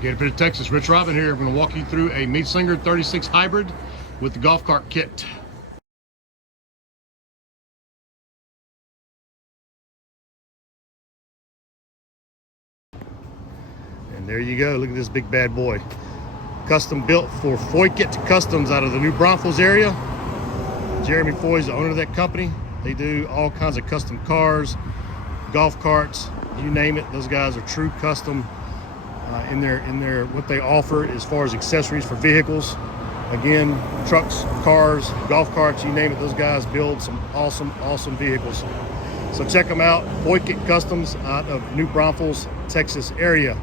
Gator Quality, Texas. Rich Robin here. I'm going to walk you through a meat Slinger 36 hybrid with the golf cart kit. And there you go. Look at this big bad boy. Custom built for FOYKIT Customs out of the new Braunfels area. Jeromy Foy is the owner of that company. They do all kinds of custom cars, golf carts, you name it. Those guys are true custom in their what they offer as far as accessories for vehicles. Again, trucks, cars, golf carts, you name it. Those guys build some awesome vehicles. So check them out. FOYKIT Customs out of New Braunfels, Texas area.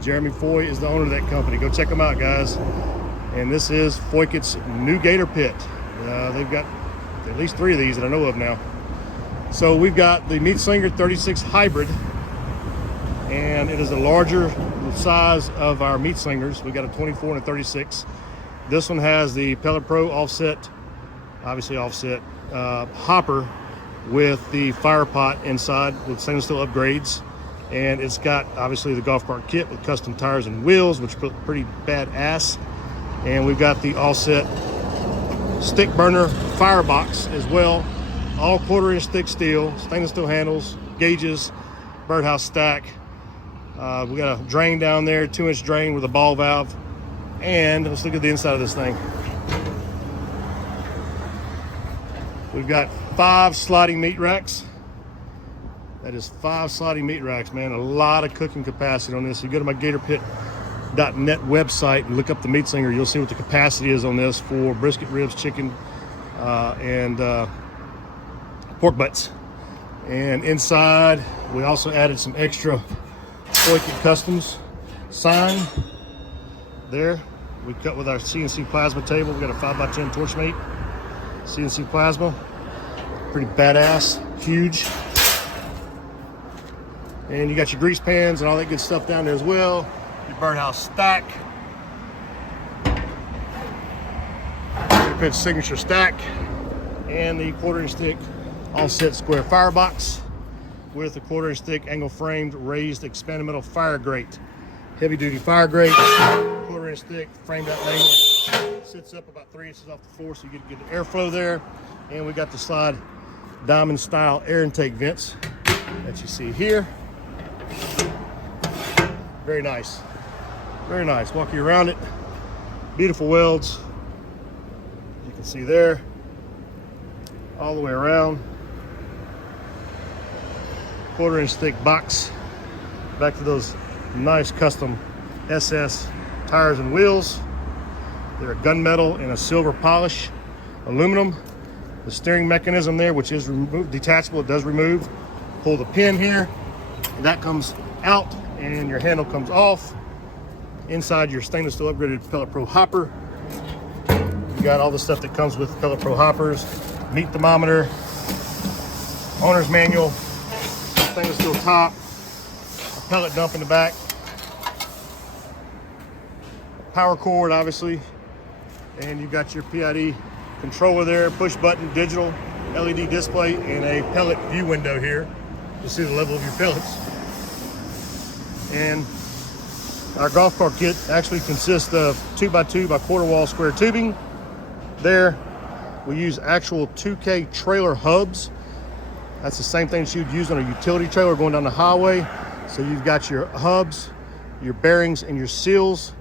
Jeromy Foy is the owner of that company. Go check them out, guys. And this is FOYKIT's new Gator pit. They've got at least 3 of these that I know of now. So we've got the meat Slinger 36 hybrid, and it is a larger size of our meat Slingers. We got a 24 and a 36. This one has the Pellet Pro offset, obviously offset hopper with the fire pot inside with stainless steel upgrades, and it's got obviously the golf cart kit with custom tires and wheels, which are pretty badass. And we've got the offset stick burner firebox as well, all 1/4-inch thick steel, stainless steel handles, gauges, Birdhouse Stack. We got a drain down there, 2-inch drain with a ball valve. And let's look at the inside of this thing. We've got 5 sliding meat racks. That is 5 sliding meat racks, man. A lot of cooking capacity on this. You go to my GatorPit.net website and look up the meat Slinger. You'll see what the capacity is on this for brisket, ribs, chicken, and pork butts. And inside, we also added some extra FOYKIT Customs sign there. We cut with our CNC plasma table. We got a 5x10 Torchmate CNC plasma. Pretty badass, huge. And you got your grease pans and all that good stuff down there as well. Your Birdhouse Stack. Your signature stack. And the 1/4-inch thick offset square firebox with a 1/4-inch thick angle framed raised expanded metal fire grate. Heavy duty fire grate, 1/4-inch thick, framed out angle. Sits up about 3 inches off the floor so you get good airflow there. And we got the slide diamond style air intake vents that you see here. Very nice. Very nice. Walk you around it. Beautiful welds. You can see there. All the way around. 1/4-inch thick box. Back to those nice custom SS tires and wheels. They're a gunmetal and a silver polish aluminum. The steering mechanism there, which is detachable, it does remove. Pull the pin here, and that comes out, and your handle comes off. Inside your stainless steel upgraded Pellet Pro hopper. You got all the stuff that comes with Pellet Pro hoppers. Meat thermometer, owner's manual, stainless steel top, a pellet dump in the back, power cord obviously, and you've got your PID controller there, push button, digital LED display, and a pellet view window here. You'll see the level of your pellets. And our golf cart kit actually consists of 2x2 by 1/4 wall square tubing. There, we use actual 2K trailer hubs. That's the same thing that you'd use on a utility trailer going down the highway. So you've got your hubs, your bearings, and your seals.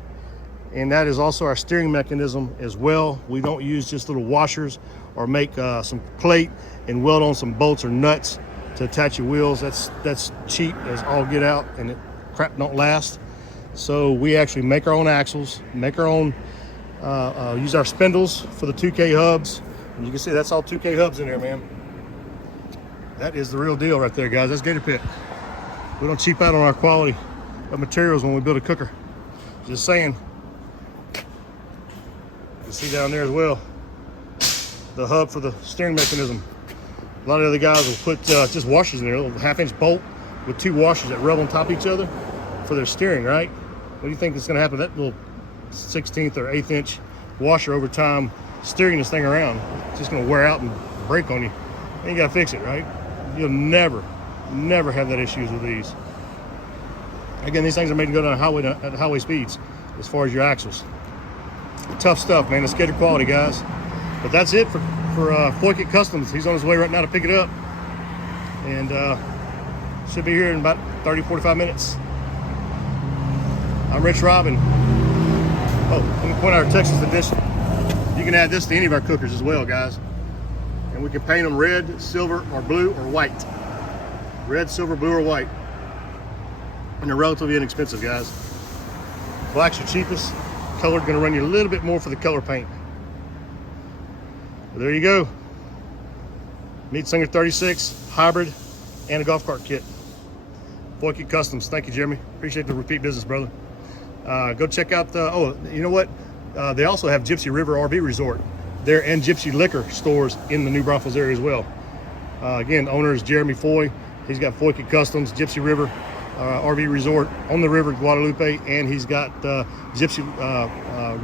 And that is also our steering mechanism as well. We don't use just little washers or make some plate and weld on some bolts or nuts to attach your wheels. That's cheap as all get out, and it crap don't last. So we actually make our own axles, make our own, use our spindles for the 2K hubs. And you can see that's all 2K hubs in there, man. That is the real deal right there, guys. That's Gator Pit. We don't cheap out on our quality of materials when we build a cooker. Just saying. You can see down there as well, the hub for the steering mechanism. A lot of other guys will put just washers in there, a little 1/2-inch bolt with 2 washers that rub on top of each other for their steering, right? What do you think is going to happen to that little 1/16 or 1/8 inch washer over time steering this thing around? It's just going to wear out and break on you. And you got to fix it, right? You'll never have that issues with these. Again, these things are made to go down at highway speeds as far as your axles. Tough stuff, man. It's Gator Quality, guys. But that's it for FOYKIT Customs. He's on his way right now to pick it up. And should be here in about 30-45 minutes. I'm Rich Robin. Oh, let me point out our Texas edition. You can add this to any of our cookers as well, guys. And we can paint them red, silver, or blue, or white. Red, silver, blue, or white. And they're relatively inexpensive, guys. Black's your cheapest. Colored gonna run you a little bit more for the color paint. But there you go. Meet Slinger 36, hybrid, and a golf cart kit. FOYKIT Customs. Thank you, Jeremy. Appreciate the repeat business, brother. Go check out the, oh, you know what? They also have Gypsy River RV Resort there, and Gypsy Liquor stores in the New Braunfels area as well. Again, the owner is Jeromy Foy. He's got FOYKIT Customs, Gypsy River RV Resort on the river, Guadalupe, and he's got Gypsy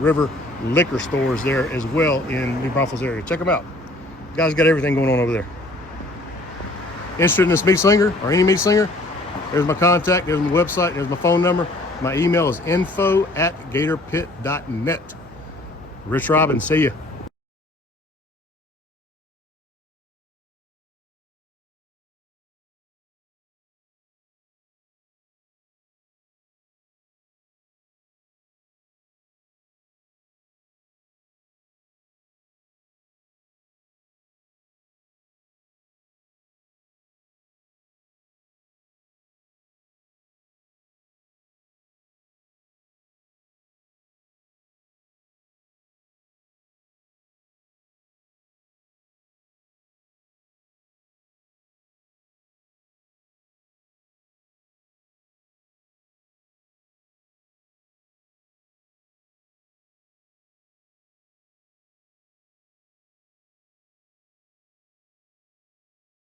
River Liquor stores there as well in New Braunfels area. Check them out. Guys got everything going on over there. Interested in this meat slinger or any meat slinger? There's my contact, there's my website, there's my phone number. My email is info@gatorpit.net. Rich Robin, see ya.